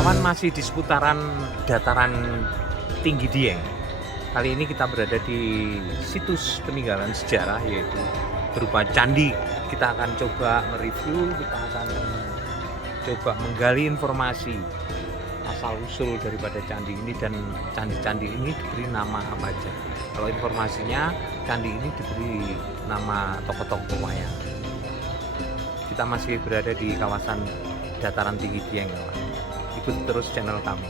Kawan masih di seputaran dataran tinggi Dieng. Kali ini kita berada di situs peninggalan sejarah yaitu berupa candi. Kita akan coba mereview, kita akan coba menggali informasi asal usul daripada candi ini dan candi-candi ini diberi nama apa aja. Kalau informasinya candi ini diberi nama tokoh-tokoh wayang. Kita masih berada di kawasan dataran tinggi Dieng, kawan. Ikuti terus channel kami.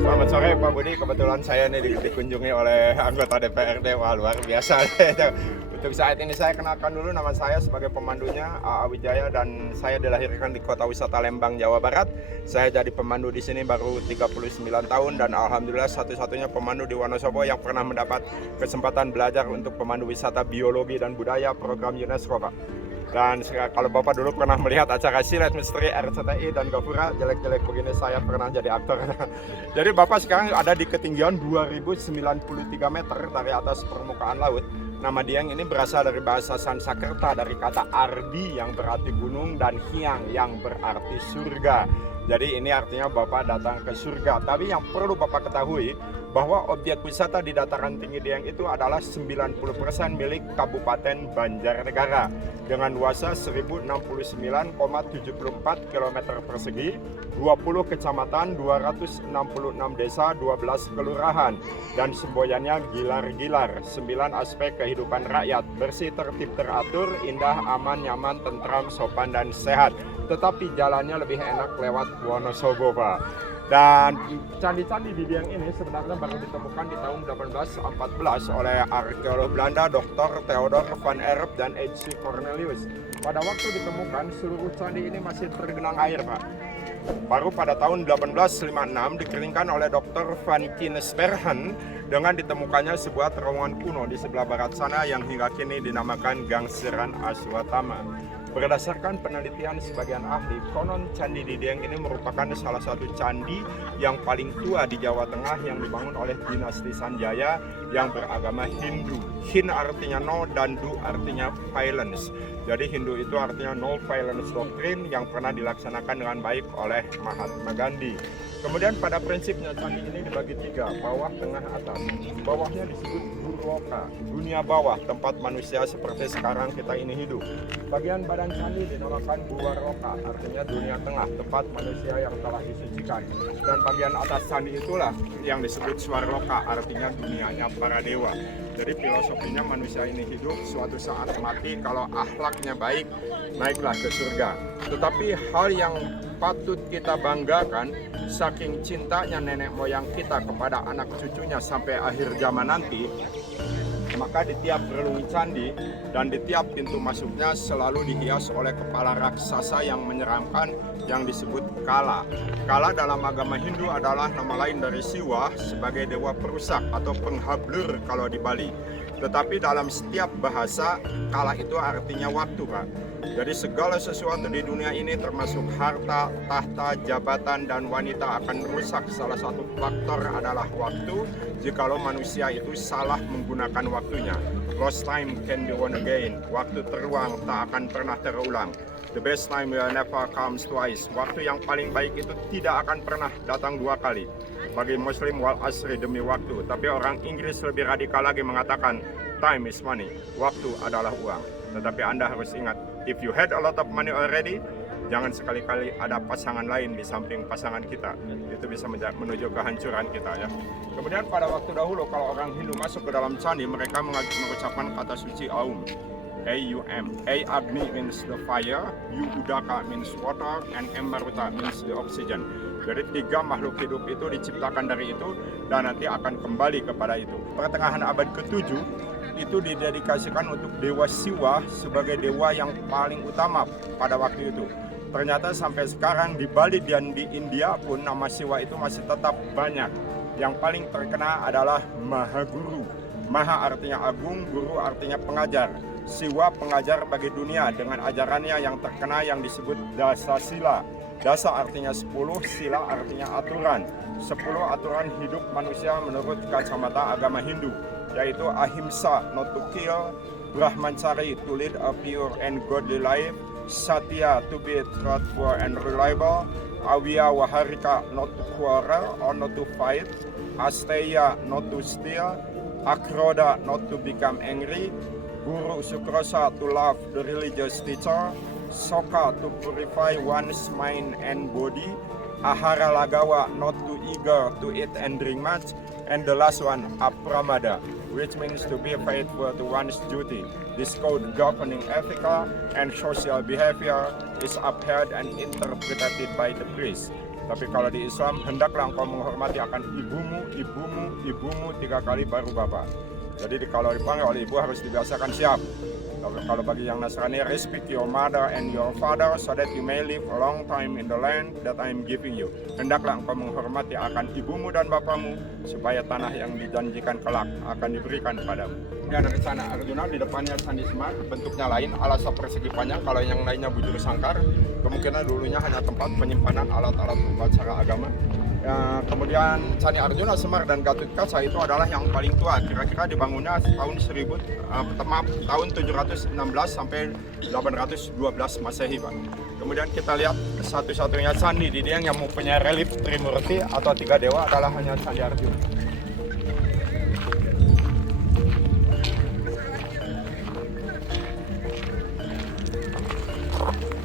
Selamat sore Pak Budi, kebetulan saya nih dikunjungi oleh anggota DPRD. Wah, luar biasa. Untuk saat ini saya kenalkan dulu, nama saya sebagai pemandunya A.A. Wijaya dan saya dilahirkan di Kota Wisata Lembang, Jawa Barat. Saya jadi pemandu di sini baru 39 tahun dan alhamdulillah satu-satunya pemandu di Wonosobo yang pernah mendapat kesempatan belajar untuk pemandu wisata biologi dan budaya program UNESCO, Pak. Dan kalau Bapak dulu pernah melihat acara Silet Misteri RCTI dan Gapura, jelek-jelek begini saya pernah jadi aktor. Jadi Bapak sekarang ada di ketinggian 2093 meter dari atas permukaan laut. Nama Dieng ini berasal dari bahasa Sanskerta dari kata Ardi yang berarti gunung dan Hyang yang berarti surga. Jadi ini artinya Bapak datang ke surga. Tapi yang perlu Bapak ketahui bahwa objek wisata di dataran tinggi Dieng itu adalah 90% milik Kabupaten Banjarnegara dengan luasnya 1069,74 km persegi, 20 kecamatan, 266 desa, 12 kelurahan, dan semboyannya gilar-gilar, 9 aspek kehidupan rakyat, bersih, tertib, teratur, indah, aman, nyaman, tentram, sopan, dan sehat. Tetapi jalannya lebih enak lewat Wonosobo, Pak. Dan candi-candi di Dieng ini sebenarnya baru ditemukan di tahun 1814 oleh arkeolog Belanda Dr. Theodor van Erp dan H.C. Cornelius. Pada waktu ditemukan, seluruh candi ini masih tergenang air, Pak. Baru pada tahun 1856 dikeringkan oleh Dr. Van Kinsbergen dengan ditemukannya sebuah terowongan kuno di sebelah barat sana yang hingga kini dinamakan Gangseran Aswatama. Berdasarkan penelitian sebagian ahli, konon Candi di Dieng ini merupakan salah satu candi yang paling tua di Jawa Tengah yang dibangun oleh dinasti Sanjaya yang beragama Hindu. Hin artinya no dan Du artinya violence. Jadi Hindu itu artinya no violence doctrine yang pernah dilaksanakan dengan baik oleh Mahatma Gandhi. Kemudian pada prinsipnya candi ini dibagi 3, bawah, tengah, atas. Bawahnya disebut Burloka, dunia bawah, tempat manusia seperti sekarang kita ini hidup. Bagian badan candi dinamakan Buwarloka, artinya dunia tengah, tempat manusia yang telah disucikan. Dan bagian atas candi itulah yang disebut Swarloka, artinya dunianya para dewa. Jadi filosofinya manusia ini hidup, suatu saat mati, kalau akhlaknya baik, naiklah ke surga. Tetapi hal yang patut kita banggakan, saking cintanya nenek moyang kita kepada anak cucunya sampai akhir zaman nanti, maka di tiap relung candi dan di tiap pintu masuknya selalu dihias oleh kepala raksasa yang menyeramkan yang disebut Kala. Kala dalam agama Hindu adalah nama lain dari Siwa sebagai dewa perusak atau penghablur kalau di Bali. Tetapi dalam setiap bahasa, Kala itu artinya waktu, Pak. Jadi segala sesuatu di dunia ini termasuk harta, tahta, jabatan, dan wanita akan rusak. Salah satu faktor adalah waktu. Jikalau manusia itu salah menggunakan waktunya. Lost time can be won again. Waktu terluang tak akan pernah terulang. The best time will never comes twice. Waktu yang paling baik itu tidak akan pernah datang 2 kali. Bagi Muslim wal asri demi waktu. Tapi orang Inggris lebih radikal lagi mengatakan time is money. Waktu adalah uang. Tetapi Anda harus ingat, if you had a lot of money already, jangan sekali-kali ada pasangan lain di samping pasangan kita. Itu bisa menuju kehancuran kita, ya. Kemudian pada waktu dahulu kalau orang Hindu masuk ke dalam candi, mereka mengucapkan kata suci Aum. A-U-M. A-Agni means the fire, U-Udaka means water, and M-Maruta means the oxygen. Jadi 3 makhluk hidup itu diciptakan dari itu dan nanti akan kembali kepada itu. Pertengahan abad ke-7 itu didedikasikan untuk Dewa Siwa sebagai dewa yang paling utama pada waktu itu. Ternyata sampai sekarang di Bali dan di India pun nama Siwa itu masih tetap banyak. Yang paling terkenal adalah Mahaguru. Maha artinya agung, guru artinya pengajar. Siwa pengajar bagi dunia dengan ajarannya yang terkenal yang disebut Dasa Sila. Dasa artinya 10, sila artinya aturan. 10 aturan hidup manusia menurut kacamata agama Hindu, yaitu ahimsa, not to kill, brahmacari, to lead a pure and godly life, satya, to be truthful and reliable, awiya waharika, not to quarrel or not to fight, asteya, not to steal, akroda, not to become angry, guru sukrosa, to love the religious teacher, soka, to purify one's mind and body, ahara lagawa, not too eager to eat and drink much, and the last one, apramada, which means to be faithful to one's duty. This code governing ethical and social behavior is upheld and interpreted by the priest. Tapi kalau di Islam, hendaklah engkau menghormati akan ibumu, ibumu, ibumu 3 kali baru bapak. Jadi kalau dipanggil oleh ibu harus dibiasakan siap. Kalau bagi yang Nasrani, respect your mother and your father so that you may live a long time in the land that I am giving you. Hendaklah engkau menghormati akan ibumu dan bapamu supaya tanah yang dijanjikan kelak akan diberikan padamu. Ini ada Candi Arjuna, di depannya Candi Semar, bentuknya lain, alas persegi panjang. Kalau yang lainnya bujur sangkar, kemungkinan dulunya hanya tempat penyimpanan alat-alat upacara agama. Ya, kemudian Candi Arjuna, Semar, dan Gatut Kaca itu adalah yang paling tua. Kira-kira dibangunnya tahun 716 sampai 812 Masehi, Pak. Kemudian kita lihat satu-satunya candi di Dieng yang mempunyai relief Trimurti atau 3 dewa adalah hanya Candi Arjuna.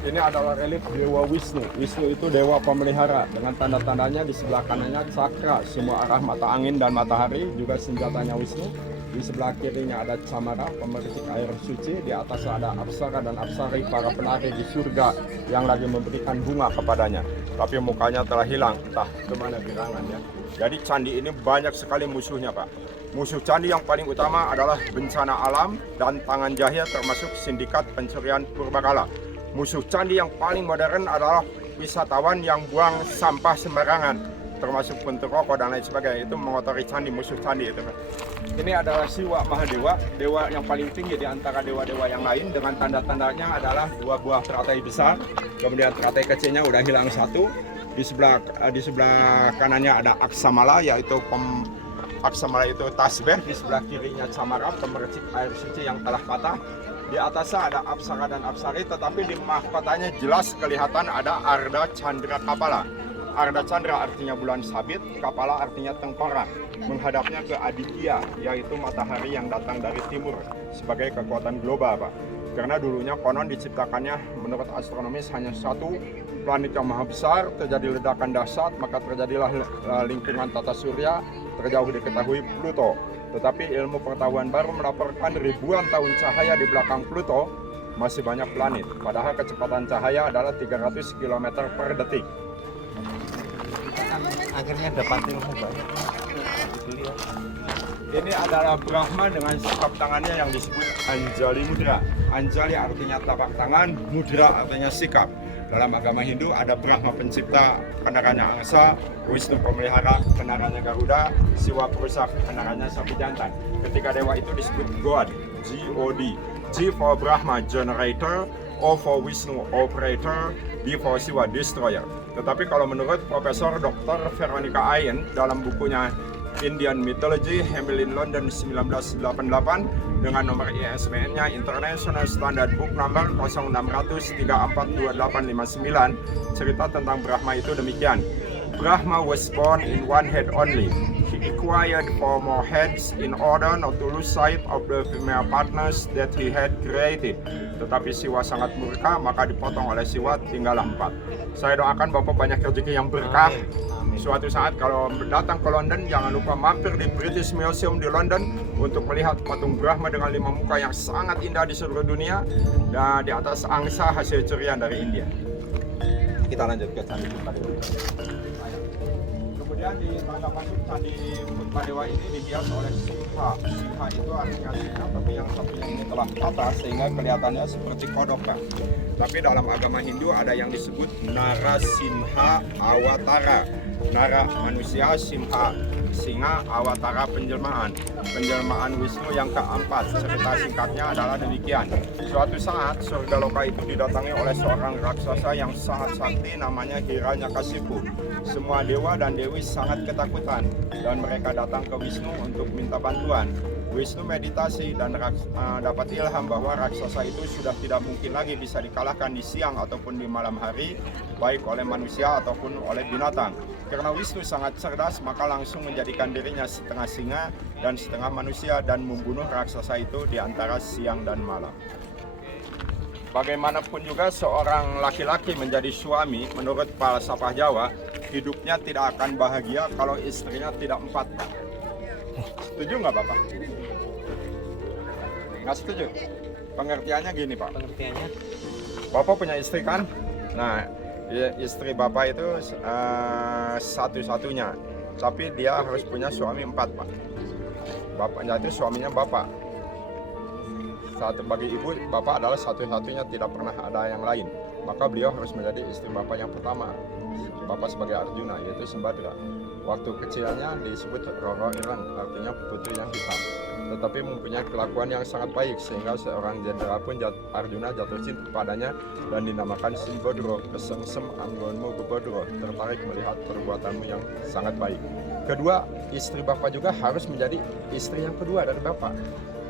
Ini adalah relief Dewa Wisnu. Wisnu itu dewa pemelihara dengan tanda-tandanya di sebelah kanannya cakra, semua arah mata angin dan matahari, juga senjatanya Wisnu. Di sebelah kirinya ada Camara, pemercik air suci. Di atas ada Apsara dan Apsari, para penari di surga yang lagi memberikan bunga kepadanya. Tapi mukanya telah hilang, entah kemana gerangannya. Jadi candi ini banyak sekali musuhnya, Pak. Musuh candi yang paling utama adalah bencana alam dan tangan jahil, termasuk sindikat pencurian purbakala. Musuh candi yang paling modern adalah wisatawan yang buang sampah sembarangan, termasuk puntung rokok dan lain sebagainya. Itu mengotori candi, musuh candi itu. Ini adalah Siwa Mahadewa, dewa yang paling tinggi di antara dewa-dewa yang lain. Dengan tanda-tandanya adalah 2 buah teratai besar, kemudian teratai kecilnya udah hilang 1. Di sebelah kanannya ada Aksamala, yaitu Aksamala itu tasbih. Di sebelah kirinya Camara, pemercik air suci yang telah patah. Di atasnya ada Apsara dan Apsari, tetapi di mahkotanya jelas kelihatan ada Arda Chandra Kapala. Arda Chandra artinya bulan sabit, Kapala artinya tengkorak. Menghadapnya ke Aditya, yaitu matahari yang datang dari timur sebagai kekuatan global, Pak. Karena dulunya konon diciptakannya menurut astronomis hanya 1 planet yang maha besar, terjadi ledakan dahsyat, maka terjadilah lingkungan tata surya, terjauh diketahui Pluto. Tetapi ilmu pengetahuan baru melaporkan ribuan tahun cahaya di belakang Pluto masih banyak planet. Padahal kecepatan cahaya adalah 300 km per detik. Akhirnya dapat ilmu banyak. Ini adalah Brahma dengan sikap tangannya yang disebut Anjali Mudra. Anjali artinya telapak tangan, Mudra artinya sikap. Dalam agama Hindu ada Brahma pencipta, kendaraannya angsa, Wisnu pemelihara, kendaraannya Garuda, Siwa perusak, kendaraannya sapi jantan. Ketiga dewa itu disebut God, G-O-D. G for Brahma, generator, O for Wisnu, operator, D for Siwa, destroyer. Tetapi kalau menurut Profesor Dr. Veronica Ayen dalam bukunya Indian Mythology, Hamilton London 1988, dengan nomor ISBN-nya International Standard Book Number 0600342859, cerita tentang Brahma itu demikian. Brahma was born in one head only. He acquired 4 more heads in order not to lose sight of the female partners that he had created. Tetapi Siwa sangat murka, maka dipotong oleh Siwa tinggal 4. Saya doakan Bapak banyak rezeki yang berkah. Suatu saat kalau datang ke London, jangan lupa mampir di British Museum di London untuk melihat patung Brahma dengan 5 muka yang sangat indah di seluruh dunia, dan di atas angsa hasil curian dari India. Kita lanjut ke Candi Bukmadewa. Kemudian di tanda masuk Candi Bukmadewa ini dihias oleh Simha. Simha itu artinya singa, tapi yang satunya ini telah patah sehingga kelihatannya seperti kodok, Pak. Tapi dalam agama Hindu ada yang disebut Narasimha Awatara. Nara manusia, Simha singa, Awatara penjelmaan. Penjelmaan Wisnu yang keempat. Cerita singkatnya adalah demikian. Suatu saat surga loka itu didatangi oleh seorang raksasa yang sangat sakti, namanya Hiranyakasipu. Semua dewa dan dewi sangat ketakutan dan mereka datang ke Wisnu untuk minta bantuan. Wisnu meditasi dan dapat ilham bahwa raksasa itu sudah tidak mungkin lagi bisa dikalahkan di siang ataupun di malam hari, baik oleh manusia ataupun oleh binatang. Karena Wisnu sangat cerdas, maka langsung menjadikan dirinya setengah singa dan setengah manusia dan membunuh raksasa itu di antara siang dan malam. Bagaimanapun juga seorang laki-laki menjadi suami, menurut falsafah Jawa, hidupnya tidak akan bahagia kalau istrinya tidak 4. Setuju nggak Bapak? Nggak setuju? Pengertiannya gini Pak. Pengertiannya? Bapak punya istri kan? Nah, istri Bapak itu satu-satunya. Tapi dia harus punya suami 4 Pak. Bapaknya itu suaminya Bapak. Bagi ibu, Bapak adalah satu-satunya, tidak pernah ada yang lain. Maka beliau harus menjadi istri Bapak yang pertama. Bapak sebagai Arjuna, yaitu Sembadra. Waktu kecilnya disebut Roro Ireng, artinya putri yang hitam. Tetapi mempunyai kelakuan yang sangat baik, sehingga seorang jenderal pun Arjuna jatuh cinta padanya dan dinamakan Simbodro, kesengsem anggonmu Bebodro, tertarik melihat perbuatanmu yang sangat baik. Kedua, istri Bapak juga harus menjadi istri yang kedua dari Bapak,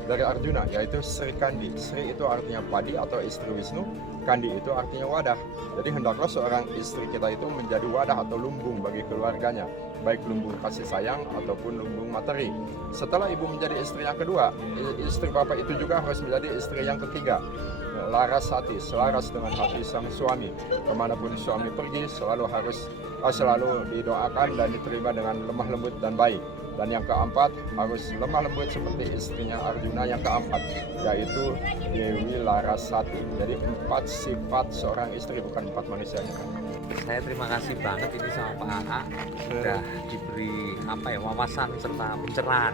dari Arjuna, yaitu Sri Kandi. Sri itu artinya padi atau istri Wisnu, Kandi itu artinya wadah. Jadi hendaklah seorang istri kita itu menjadi wadah atau lumbung bagi keluarganya, baik lumbung kasih sayang ataupun lumbung materi. Setelah ibu menjadi istri yang kedua, istri Bapak itu juga harus menjadi istri yang ketiga. laras hati, selaras dengan hati sang suami. Kemanapun suami pergi selalu didoakan dan diterima dengan lemah lembut dan baik. Dan yang keempat, harus lemah lembut seperti istrinya Arjuna yang keempat, yaitu Dewi Larasati. Jadi 4 sifat seorang istri, bukan 4 manusia. Saya terima kasih banget ini sama Pak AA sudah diberi wawasan serta pencerahan.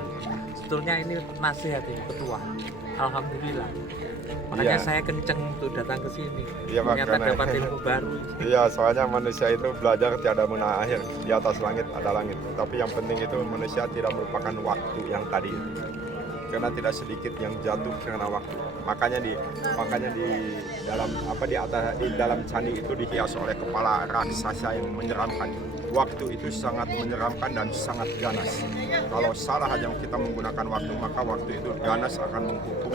Sebetulnya ini nasihat ini ketua. Alhamdulillah. Makanya Iya. saya kenceng untuk datang ke sini. Iya, Ternyata makanya. dapat ilmu baru. Iya, soalnya manusia itu belajar tiada muna akhir. Di atas langit ada langit. Tapi yang penting itu manusia tidak melupakan waktu yang tadi. Karena tidak sedikit yang jatuh karena waktu. Makanya di dalam candi itu dihias oleh kepala raksasa yang menyeramkan. Waktu itu sangat menyeramkan dan sangat ganas. Kalau salah aja kita menggunakan waktu, maka waktu itu ganas akan menghukum,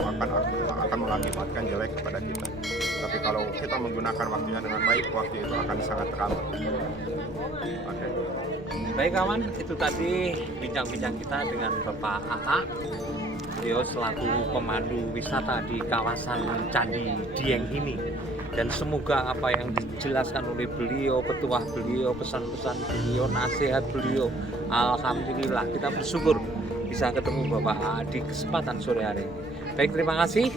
akan mengakibatkan jelek kepada kita. Tapi kalau kita menggunakan waktunya dengan baik, waktu itu akan sangat ramah. Oke. Baik kawan, itu tadi bincang-bincang kita dengan Bapak AA. Beliau selaku pemandu wisata di kawasan Candi Dieng ini. Dan semoga apa yang dijelaskan oleh beliau, petuah beliau, pesan-pesan beliau, nasihat beliau, alhamdulillah kita bersyukur bisa ketemu Bapak AA di kesempatan sore hari ini. Baik, terima kasih.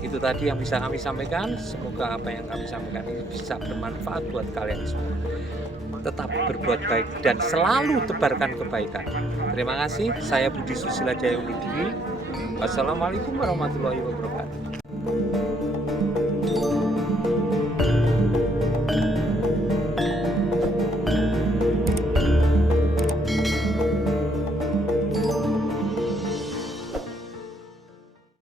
Itu tadi yang bisa kami sampaikan. Semoga apa yang kami sampaikan ini bisa bermanfaat buat kalian semua. Tetap berbuat baik dan selalu tebarkan kebaikan. Terima kasih. Saya Budi Susila Jaya undur diri. Wassalamualaikum warahmatullahi wabarakatuh.